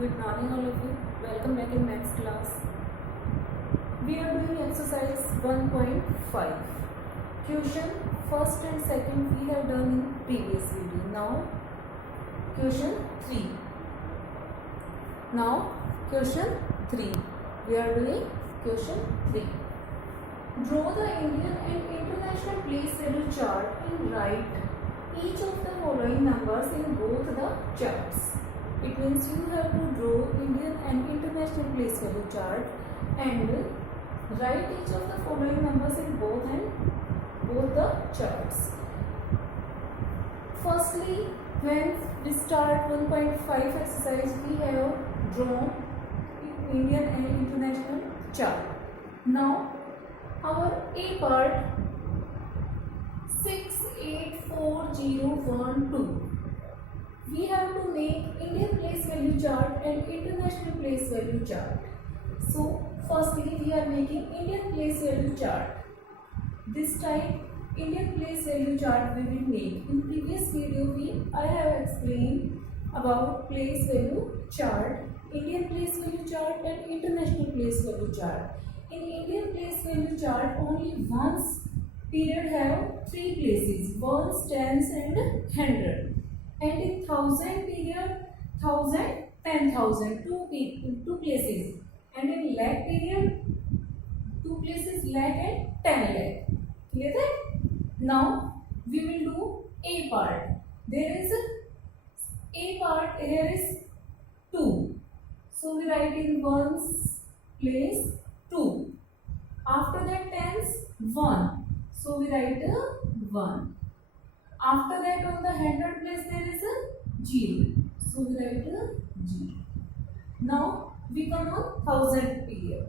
Good morning all of you. Welcome back in maths class. We are doing exercise 1.5. Question first and second we have done in previous video. Now question 3. Now question 3. We are doing question 3. Draw the Indian and international place value chart and write each of the following numbers in both the charts. It means you have to draw Indian and international place value chart and write each of the following numbers in both the charts. Firstly, when we start 1.5 exercise, we have drawn Indian and international chart. Now, our A part 684012. We have to make Indian place value chart and international place value chart. So firstly we are making Indian place value chart. This time Indian place value chart we will make. In previous video I have explained about place value chart, Indian place value chart and international place value chart. In Indian place value chart only ones period have three places, ones, tens and hundred. And in thousand period, 1000, 10,000, two places. And in lakh period, two places, lakh and 10 lakh. Clear that? Now we will do A part. There is A part. Here is 2. So we write in ones place 2. After that tens 1. So we write 1. After that on the hundred place there is a 0. So we write 0. Now we come on thousand period.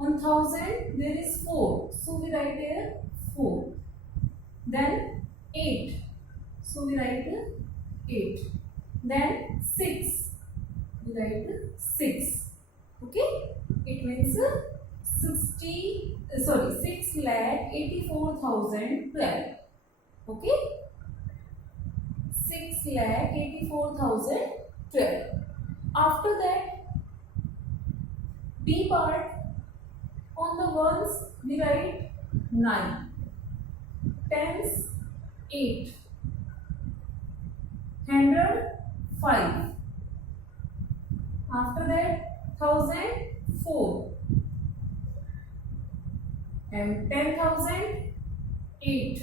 On thousand there is 4. So we write here 4. Then 8. So we write 8. Then 6. We write 6. Okay. It means 6,84,012. Okay, 6,84,012. After that, B part, on the ones we write 9, tens 8, hundred 5. After that, 1,000 4, and 10,000 8.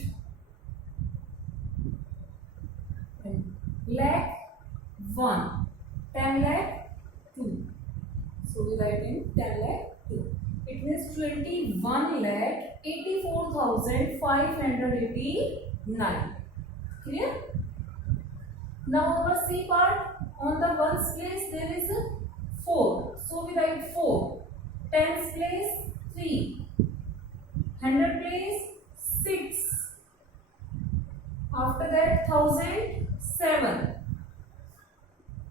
Lakh 1, 10 lakh 2. So we write in 10 lakh 2. It means 21,84,589. Clear? Now our C part, on the ones place there is 4. So we write 4. Tens place 3. Hundred place 6. After that 1,000 7.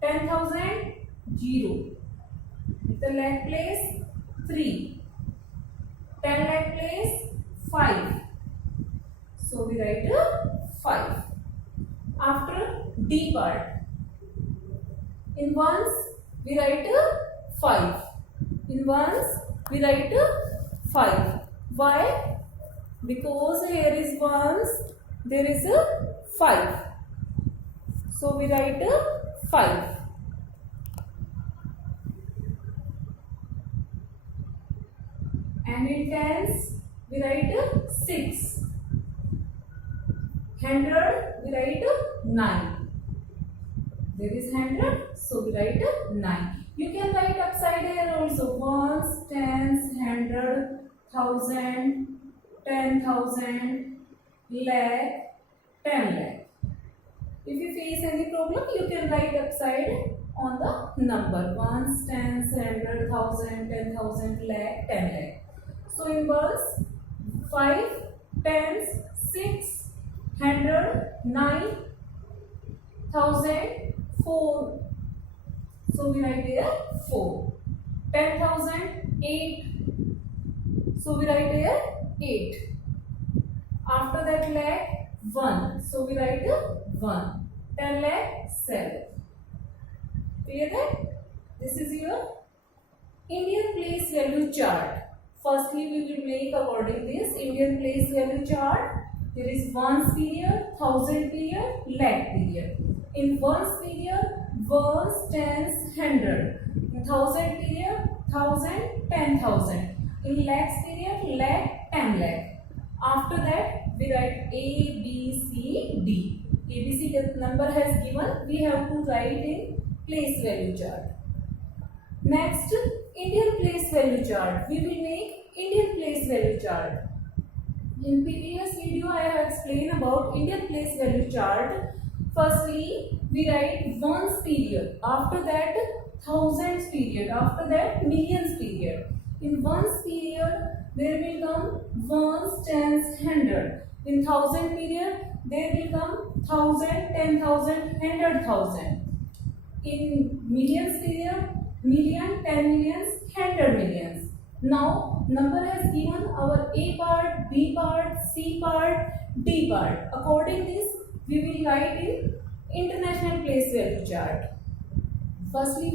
10,000 0. The lakh place 3. 10 lakh place 5. So we write 5. After D part, in ones we write 5. In ones we write 5. Why? Because here is ones, there is 5. So we write 5. And in tens we write 6. Hundred we write 9. There is 100, so we write 9. You can write upside here also, ones, tens, hundred, 1,000, 10,000, lakh, 10 lakh. If you face any problem, you can write upside on the number, ones, tens, hundred, 1,000, 10,000, lakh, 10 lakh. So in words, 5, tens, 6, hundred, 9, 1,000, 4. So we write here 4. 10,000, 8. So we write here 8. After that lakh 1. So we write 1. 10 lakh 7. Clear that? This is your Indian place value chart. Firstly, we will make according this Indian place value chart. There is ones period, thousand period, lakh period. In ones period, ones, tens, hundred. In thousand period, thousand, 10,000. In lakhs period, lakh, 10 lakh. After that, we write A, B, C, D. A, B, C number has given. We have to write in place value chart. Next, Indian place value chart. We will make Indian place value chart. In previous video, I have explained about Indian place value chart. Firstly, we write ones period. After that, thousands period. After that, millions period. In ones period, there will come ones, tens, hundred. In thousand period, there will come thousand, 10,000, 100,000. In millions period, million, 10 millions, 100 millions. Now, number has given our A part, B part, C part, D part. According this, we will write in international place value chart. Firstly,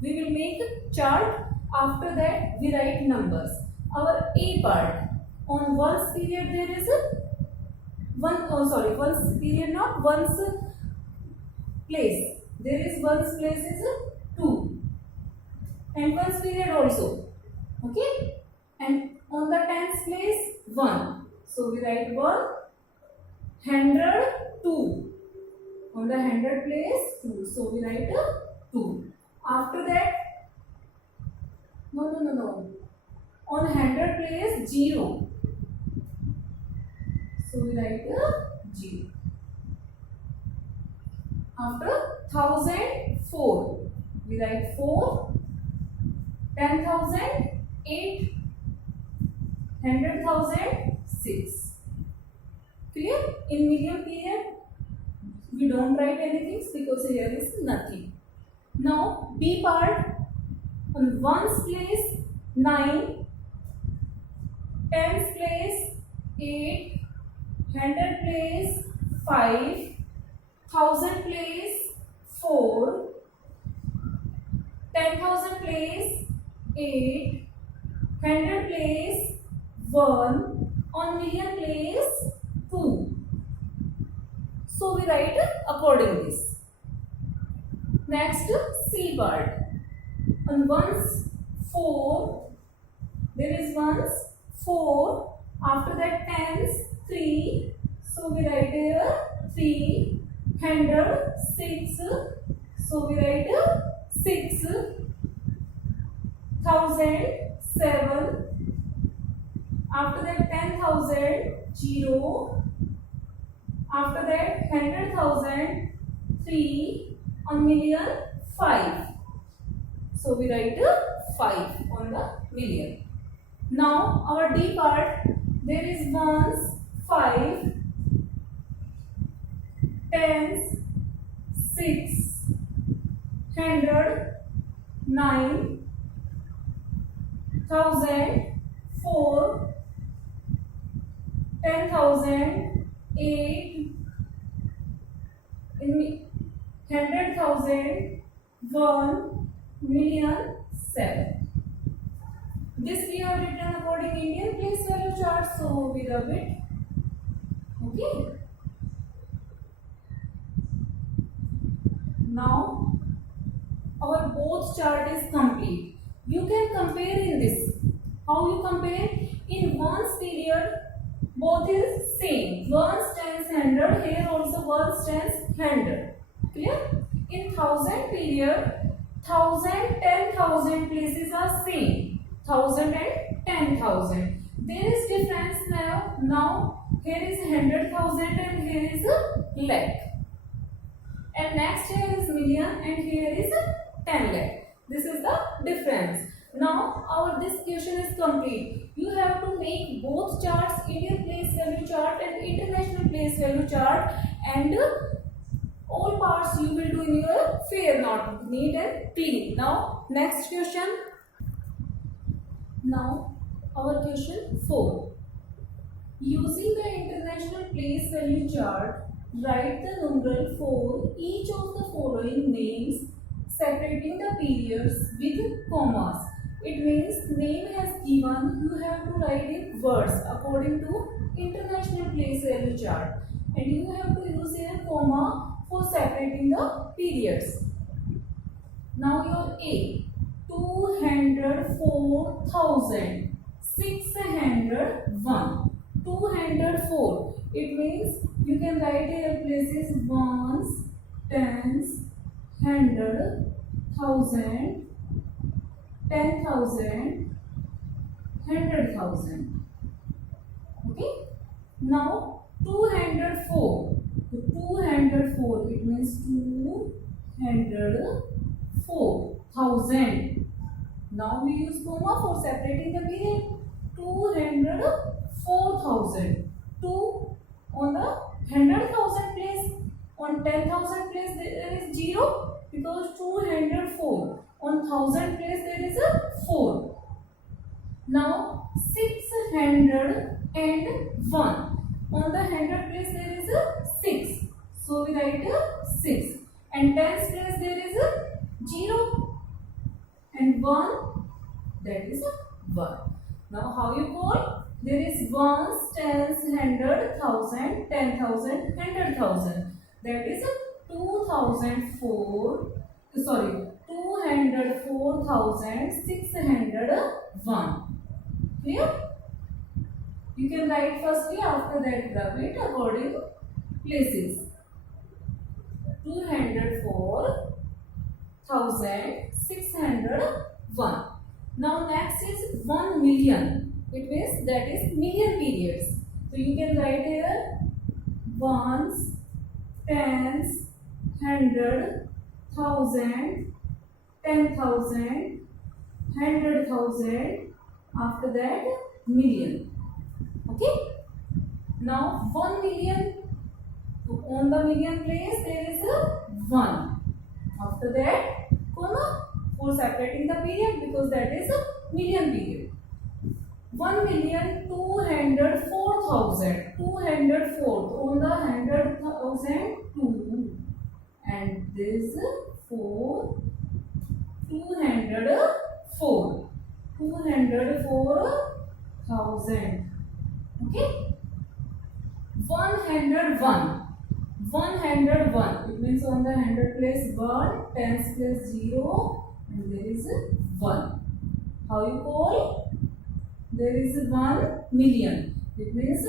we will make a chart. After that, we write numbers. Our A part, on ones period there is a ones period, not ones place. There is ones place is a 2. And ones period also. Okay? And on the tens place, 1. So we write 1, 100, 2. On the 100 place, 2. So we write a 2. After that, no. On 100 place, 0. So we write a 0. After 1000, 4. We write 4. 10,000, 8. 100,000, 6. Clear? In million period, we don't write anything because here is nothing. Now, B part, on ones place, 9. Tens place, 8. 100 place, 5. 1000 place, 4. 10,000 place, 8. 100 place, 1. On million place, 2. So we write according this. Next, C part. On ones, 4. There is ones, 4. After that, tens, 3. So we write here 3. 100, 6. So we write 6. 1000, 7. After that, 10,000, 0. After that, 100,000, 3. On million, 5. So we write 5 on the million. Now our D part, there is ones, 5. Tens, 6. 100, 9. 1000, 4. 10,000, 8. In 100,000, 1. Million, 7. This we have written according Indian place value chart, so we rub it. Okay. Now our both chart is complete. You can compare in this. How you compare? In ones period, both is same. Ones, tens, 100. Here also ones, tens, 100. Clear? In thousand period, 1,000, 10,000 places are same. 1,000 and 10,000. There is difference now. Now here is 100,000 and here is a lakh. And next here is million and here is a 10 lakh. This is the difference. Now our this question is complete. You have to make both charts, Indian place value chart and international place value chart, and all parts you will do in your fair notebook, neat and clean. Now next question. Now our question 4. Using the international place value chart, write the numeral for each of the following names separating the periods with commas. It means name has given, you have to write in words according to International Place Value Chart, and you have to use a comma for separating the periods. Now your A, 204,601. 204. It means you can write here places ones, tens, hundred, thousand, 10,000, 100,000. Okay. Now 204. 204. It means 204,000. Now we use comma for separating the period. 204,000. 2 on the 100,000 place. On 10,000 place there is 0 because 204. On 1000 place there is a 4. Now 601. On the 100 place there is a 6. So we write a 6. And tens place there is a 0. And 1, that is a 1. Now how you call? There is ones, tens, 100,000, 10,000, 100,000. That is 204,601. Clear? You can write firstly, after that rub it according to places. 204,601. Now next is 1 million. It means that is million periods. So you can write here ones, tens, 100, 1,000, 10,000, 100,000. After that million. Okay. Now 1 million. On the million place there is a 1. After that comma for separating the period because that is a million period. 1,204,000. 204 on the 100,000 2 and this 4 204 204,000. Okay. 101. 101. It means on the 100 place 1, tens place 0 and there is a 1. How you call? There is 1 million. It means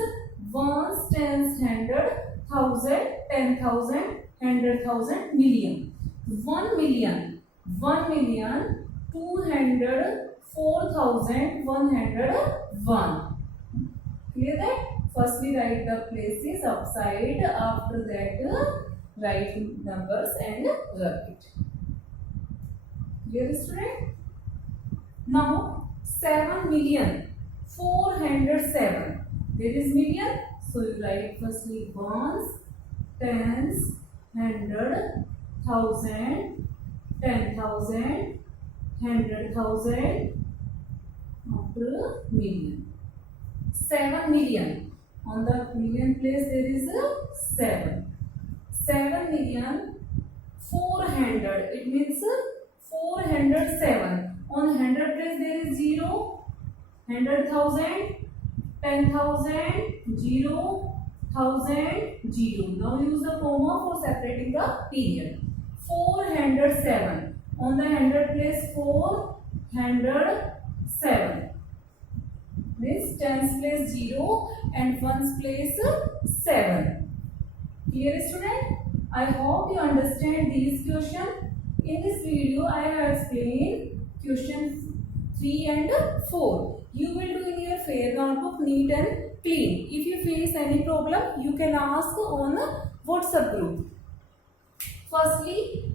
ones, tens, 100, 1,000, 10,000, 100,000, million. 1 million. 1,204,101. Clear that? Firstly write the places upside, after that write numbers and rub it. Clear, student? Now 7,407,000. There is million, so you write firstly ones, tens, 100, 1,000, 10,000, 100,000. After million. 7 million. On the million place there is a 7. 7,400,000. It means 407. On 100 place there is 0. 100,000. 10,000. 0. 1,000. 0. Now use the comma for separating the period. 407. On the 100 place 407. Means tens place 0 and ones place 7. Clear, student? I hope you understand these questions. In this video I have explained question 3 and 4. You will do in your fair notebook neat and clean. If you face any problem, you can ask on WhatsApp group. Firstly,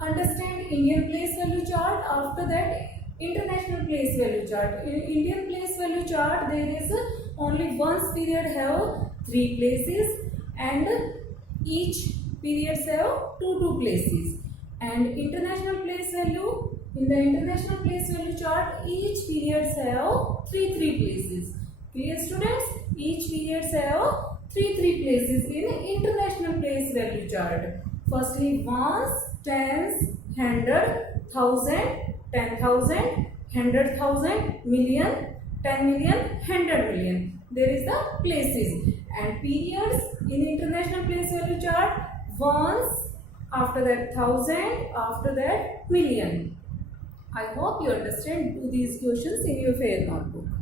understand Indian place value chart. After that, International place value chart. In Indian place value chart, there is only one period have 3 places and each periods have 2 places. And international place value, in the international place value chart, each periods have 3 places. Clear, students? Each periods have 3 places in international place value chart. Firstly, ones, tens, 100,000, 10,000, 100,000, million, 10 million, 100 million. There is the places and periods in international place value chart. Once, after that 1,000, after that million. I hope you understand these questions in your fair notebook.